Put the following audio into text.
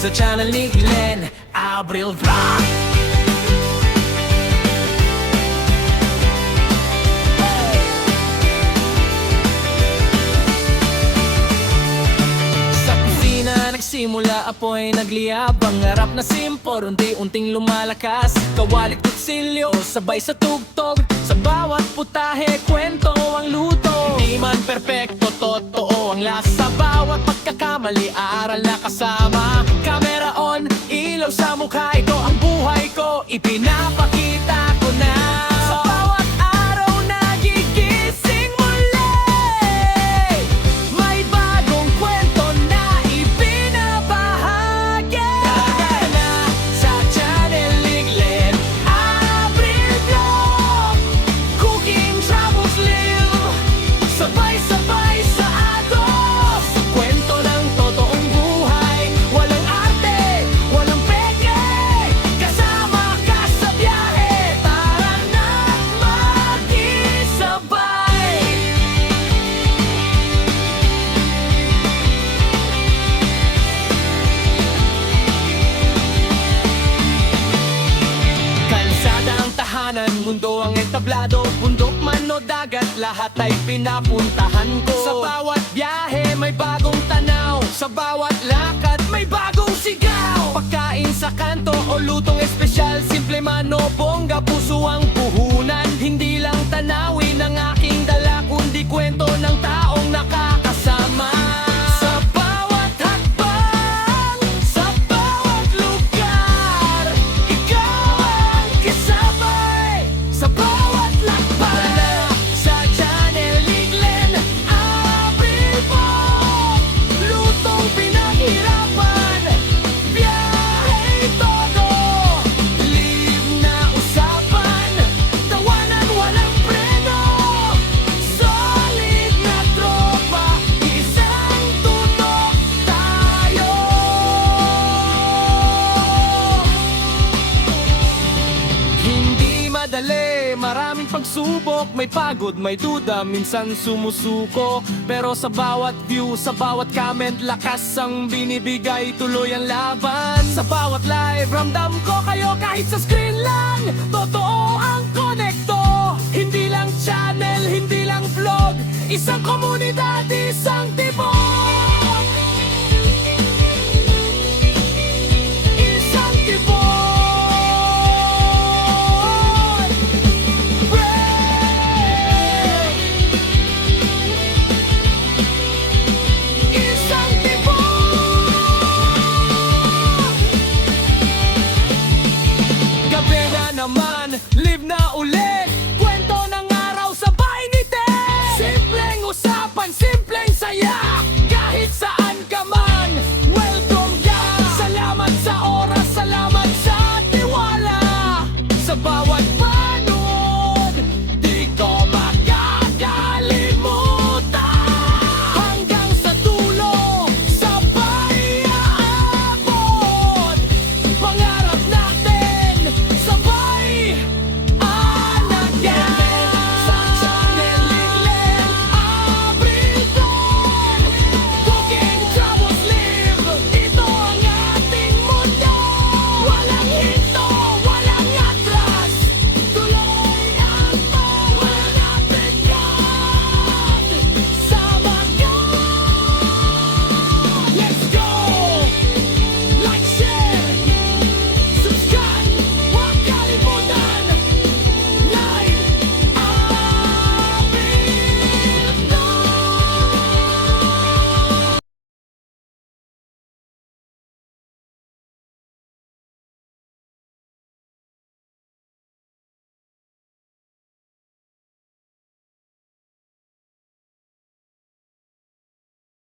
sa channel ni Glenn Abril Vlog. Sa kusina nagsimula apoy nagliyab, ang harap na simpor unti-unting lumalakas. Kawalit kutsilyo sabay sa tugtog, sa bawat putahe kwento ang luto. Di man perpekto, totoo ang lasa, bawat pagkakamali aral na kasama. Camera on, ilaw sa mukha, ito ang buhay ko, ipinapakita ko na. Sa bawat araw nagigising muli, may bagong kwento na ibinabahagi. Tara na sa channel ni Glenn Abril Vlog, cooking, travels, live, sabay-sabay sa agos. Kwento ng totoong buhay, walang arte, walang peke, kasama ka sa biyahe. Tara na makisabay. Kalsada ang tahanan, mundo ang entablado, bundok man o dagat, lahat ay pinapuntahan ko. Sa bawat biyahe may bagong tanaw, sa bawat lakad may bagong sigaw. Pagkain sa kanto o lutong espesyal, simple man o bongga, puso ang puhunan. Hindi lang tanawin ang aking dala, kundi kwento ng taong nakakasama. Sa bawat hakbang, sa bawat lugar, ikaw ang kasabay. Sa bawat lakbay, sa channel ni Glenn Abril Vlog, lutong pinaghirapan, biyahe todo, live na usapan, tawanan walang preno, solid na tropa, isang tutok tayo. Hindi madali, maraming pagsubok, may pagod, may duda, minsan sumusuko. Pero sa bawat view, sa bawat comment, lakas ang binibigay, tuloy ang laban. Sa bawat live, ramdam ko kayo kahit sa screen lang. Totoo ang konekto, hindi lang channel, hindi lang vlog, isang komunidad, isang tibok.